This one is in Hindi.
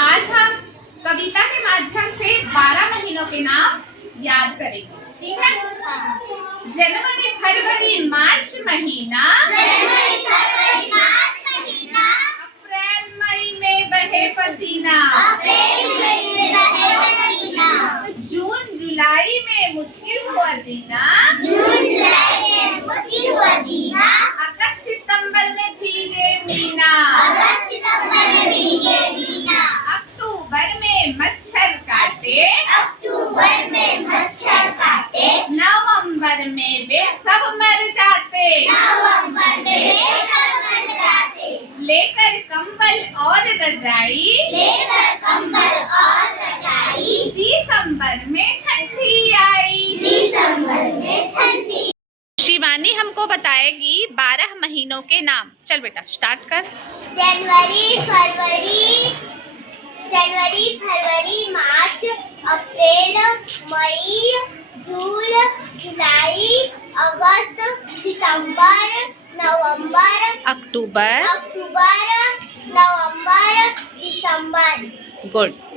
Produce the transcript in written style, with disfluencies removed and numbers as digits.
आज हम कविता के माध्यम से 12 महीनों के नाम याद करेंगे। ठीक है? जनवरी, फरवरी, मार्च महीना, अप्रैल मई में बहे पसीना, जून जुलाई में मुश्किल हुआ जीना, अगस्त सितंबर में भीगे मीना, अक्टूबर में मच्छर काटे, नवंबर में वे सब मर जाते, लेकर कंबल और रजाई, दिसंबर में ठंडी आई। शिवानी हमको बताएगी 12 महीनों के नाम। चल बेटा स्टार्ट कर। जनवरी, फरवरी, मार्च, अप्रैल, मई, जून, जुलाई, अगस्त, सितंबर, नवंबर, अक्टूबर, नवंबर, दिसंबर। गुड।